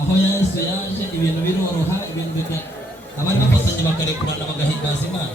aho Yesu yaje ibintu biroroha, ibintu bika abari bafatanye bakarekurana bagahimbaza Imana.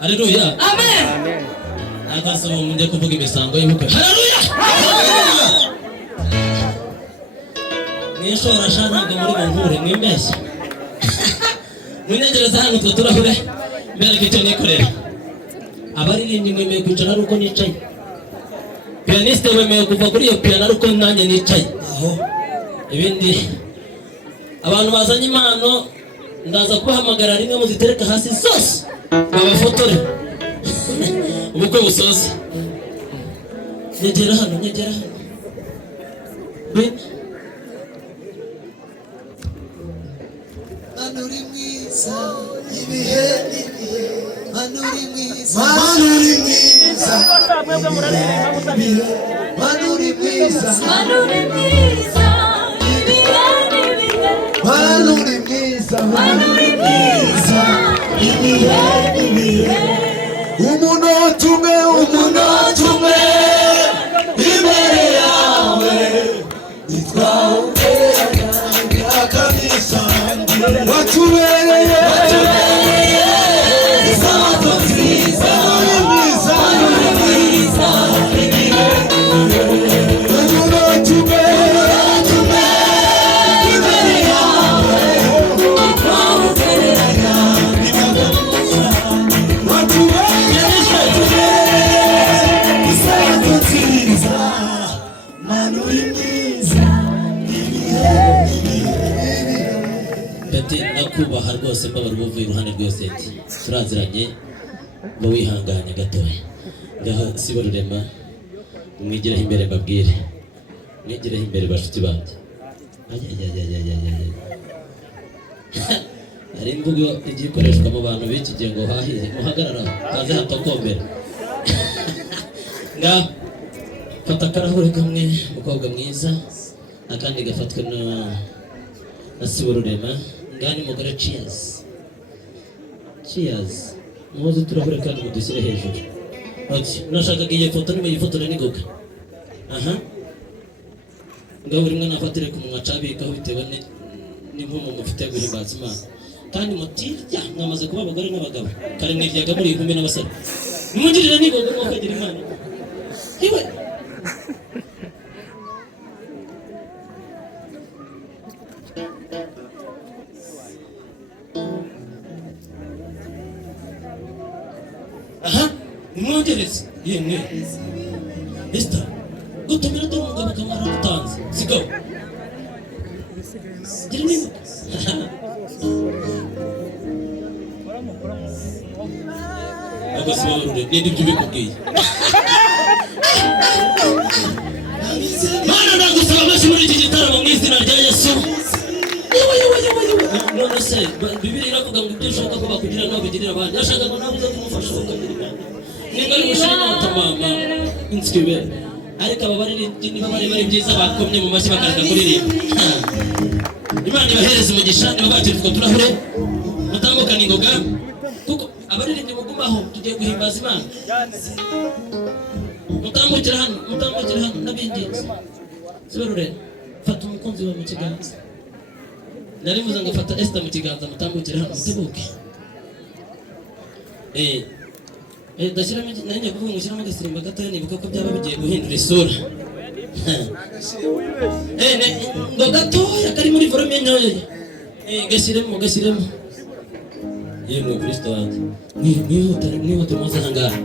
Haleluya. Amen. Akasoma muje kuvuga imisango y'ubukwe. Haleluya. Nishora shanaga muri bangure mwimbeshye. Munyegereza hano turahure mbere kicyo nikorera. Abaririmbyi mwemeye kwicara aruko nicaye. Pianiste wemeye kuva kuri iyo piano aruko nanjye nicaye. Aho. ibindi abantu bazanye impano ndaza kubahamagara rimwe muzitereka hasi zose babafotore ubukwe busoze. Nyegera hano Manuri mwiza ibihe Manuri mwiza ibihe umunota umwe imbere yawe nitwawuteranya akamisa watubereye isato nziza umunota umwe imbere yawe nitwawuteranya akamisa watubereye isato nziza Manuri mwiza Peti nakubaha rwose mbabara ubuvuye iruhande rwose ati turaziranye ngo wihangane gatoya ngaho sibo rurema mwigireho imbere mbabwire mwigireho imbere bashuti banjye hari imvugo igiye ikoreshwa mu bantu b'iki gihe ngo hahiye muhagarara haze hatokombera ngaho fata akarahure kamwe umukobwa mwiza akandi gafatwe na sibo rurema ngani mugore cheers muze turahure kandi mudushyire hejuru ati nashakaga iyi foto nimuyifotora n'ingoga ngaho rimwe nafatire ku munwa cabikaho bitewe n'impumu mufite guhimbaza Imana kandi mutirya mwamaze kuba abagore n'abagabo kare mwiryaga muri inkumi n'abasore nimugirire n'ingoga mwokagira Imana iwe nimwongereze yemwe Esther gutumira dore umugabo kamara gutanze sigaho gira nini agasibarure nindi byo bikubwiye Mana ndagusaba amashi muri iki gitaramo mu izina rya Yesu. None se Bibiliya iravuga ngo ibyo ushaka ko bakugira nawe bigirira abandi. Yashaka ngo nawe uze kumufasha ukagira niba ari gushira inyota mama inscribe ariko ababaririmbyi niba bari byiza bakomye mu mashyi bakareka kuririmba Imana ibahereze umugisha niba bakirifwa turahure mutambukana ingoga kuko abaririmbyi mugumaho tugiye guhimbaza Imana mutambukira hano nabinginze sibarure fata umukunzi wawe mu kiganza narivuze ngo fata Esther mu kiganza mutambukira hano mutebuke ndashyiramo nanjye kuvuga ngo ushyiramo agasimba gatoya nibuka ko byaba bigiye guhindura isura ngo gatoya kari muri volume ntoya gashyiremo yemwe Kristo wanjye mwihute muze aha ngaha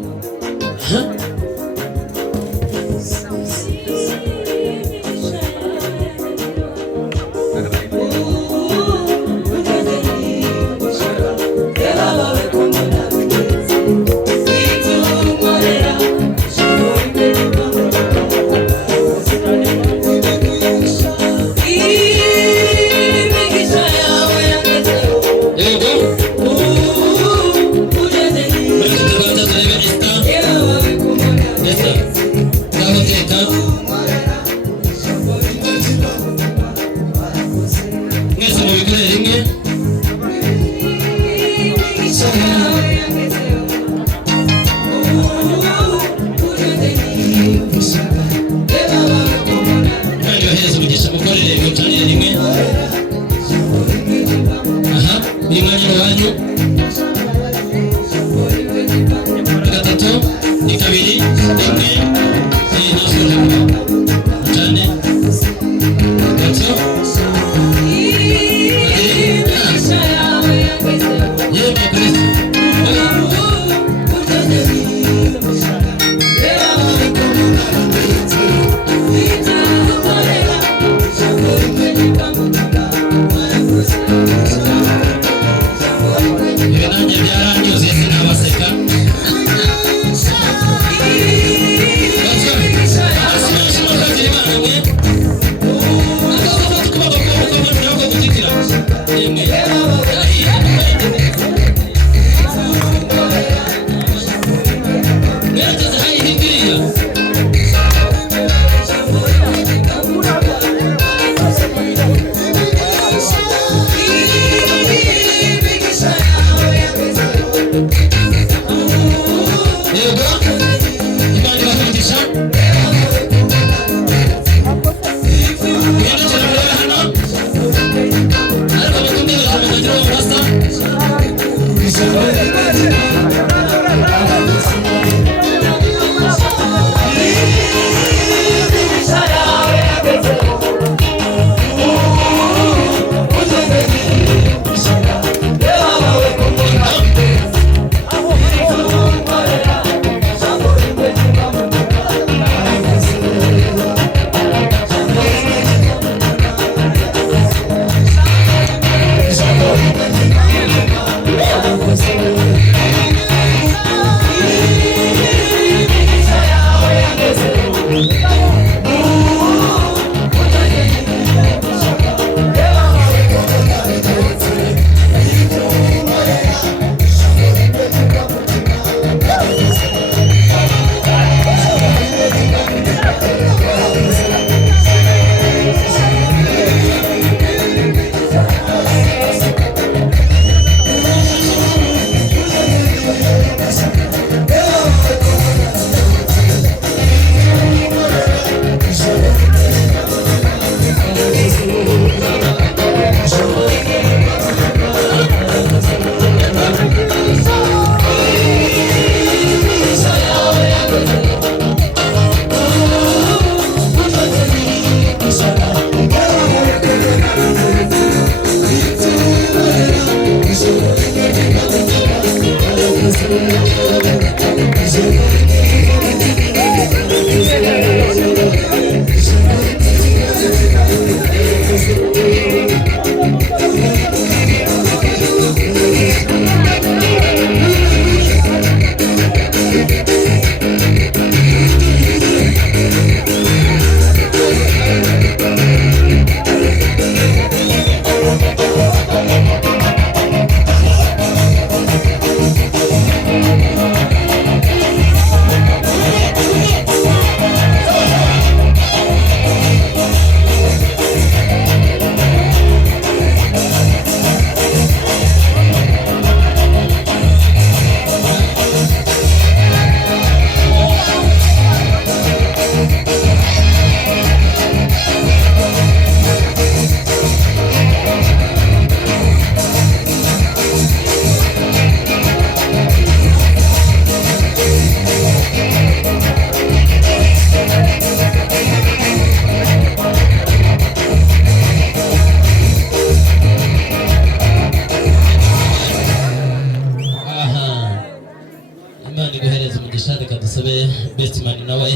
Bestman nawe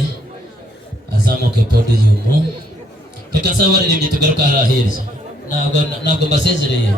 azamuke podium. Reka saba baririmbye tugaruka harahirya. Ntabwo mbasezereye.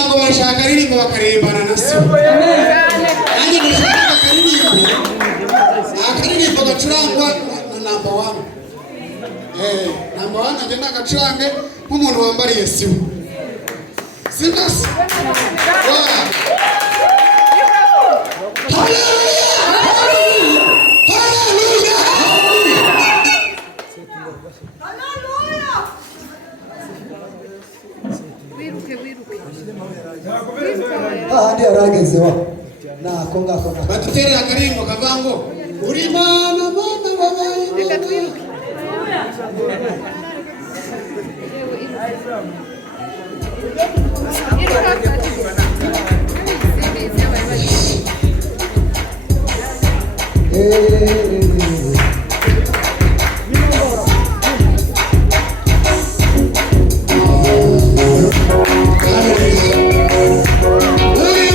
ngira ngo barashaka aririmba bakaririmbana na se. Nanjye ndashaka akaririmba gacurangwa na number 1. Number 1 agenda agacurange nk'umuntu wambariye siwe. Sindasi. Ahandi yarageze wa nako ngako baduterera akarimbo kavango uri mana babaye Reka twiruke. Uri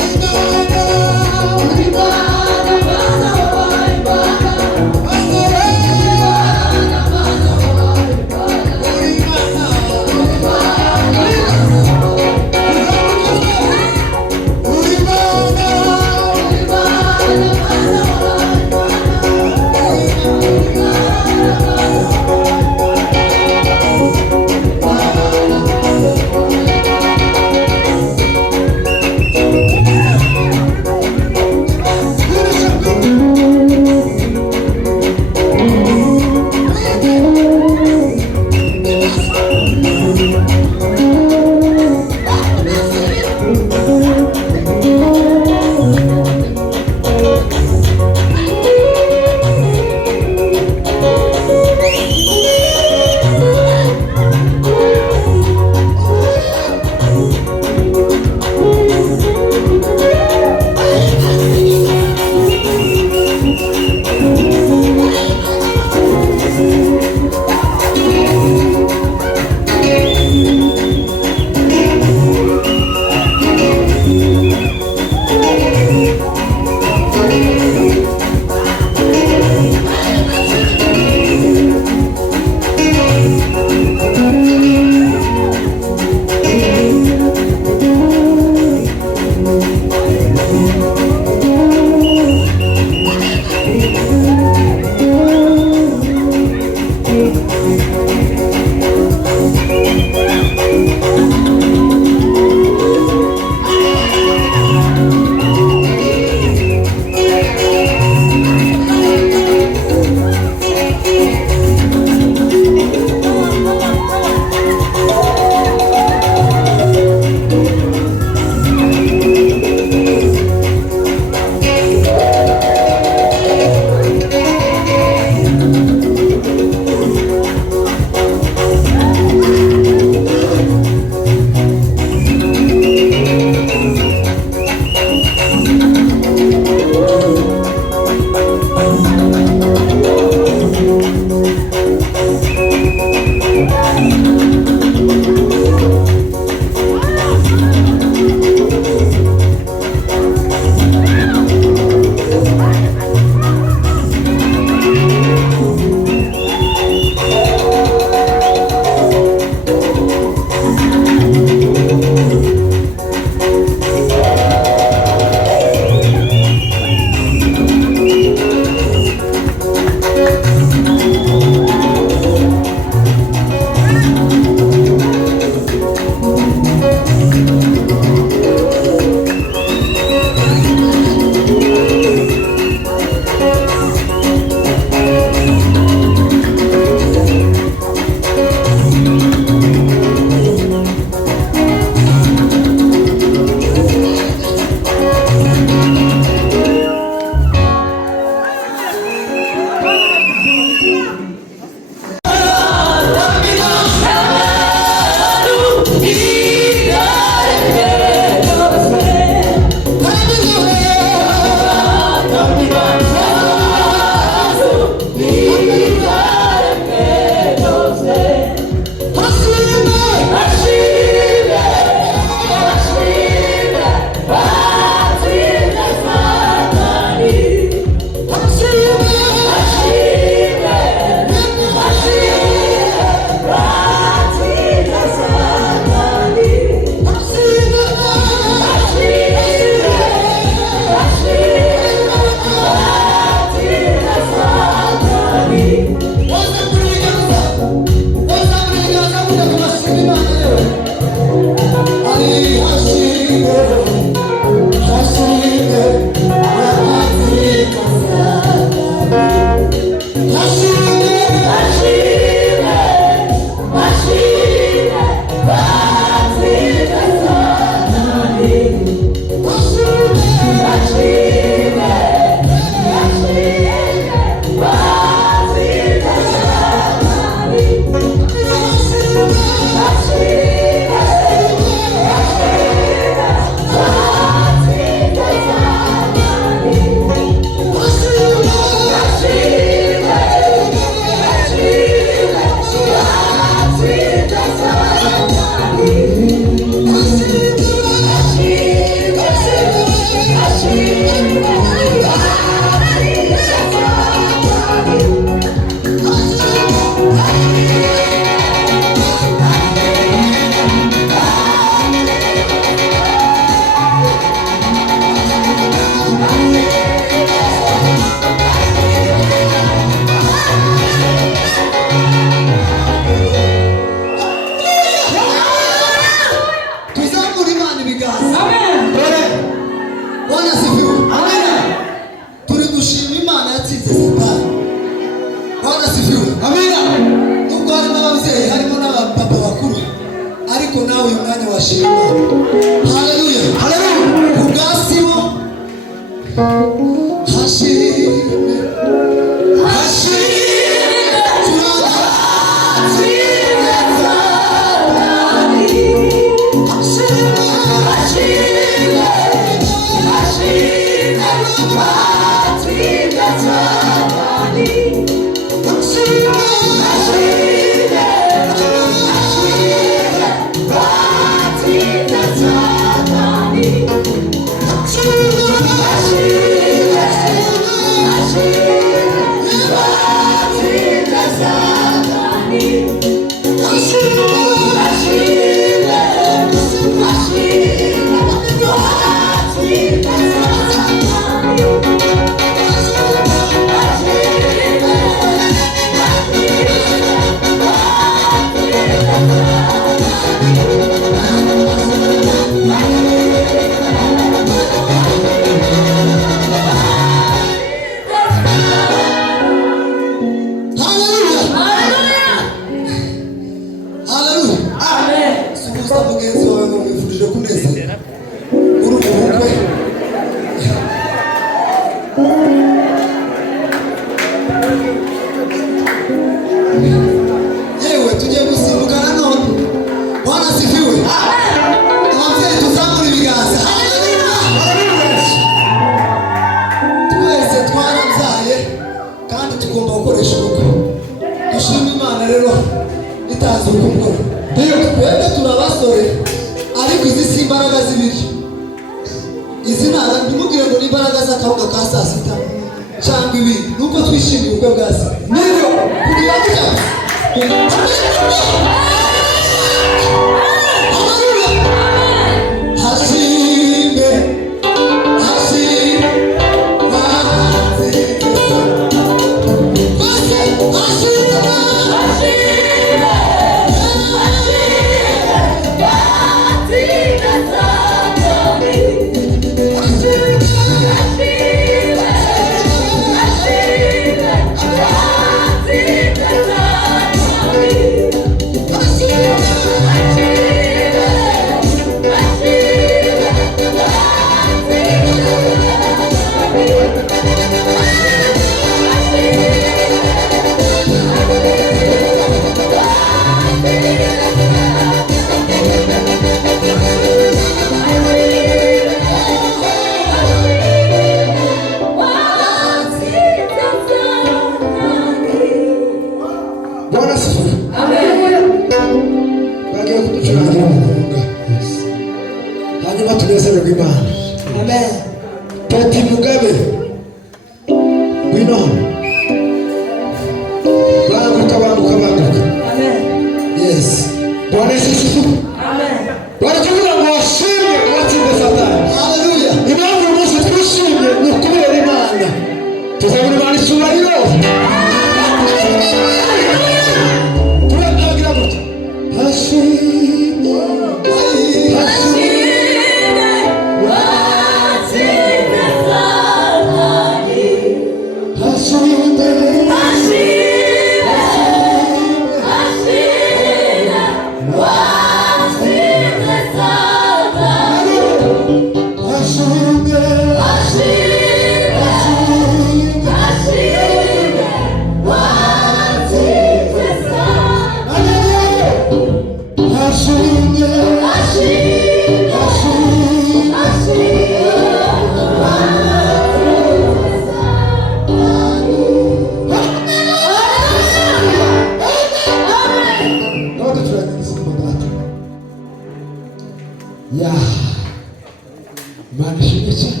Imana ishimwe cyane.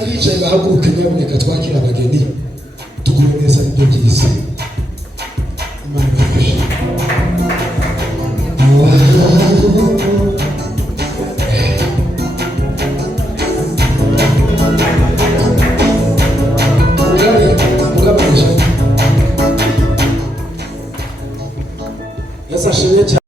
Abicaye bahaguruke nyabuneka twakira abageni tugure neza ibyo byiza. Imana ibafashe.